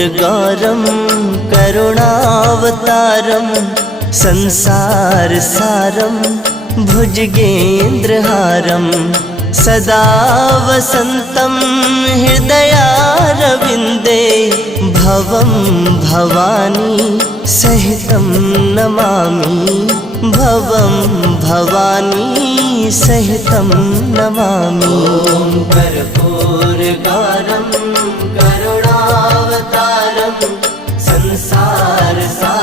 कर्पूरगौरं करुणावतारं संसारसारं भुजगेन्द्रहारं सदा वसन्तं हृदयारविन्दे भवं भवानी सहितं नमामि भवं भवानी सहितं नमामि। ॐ कर्पूरगौरं करुणावतारं संसारसारं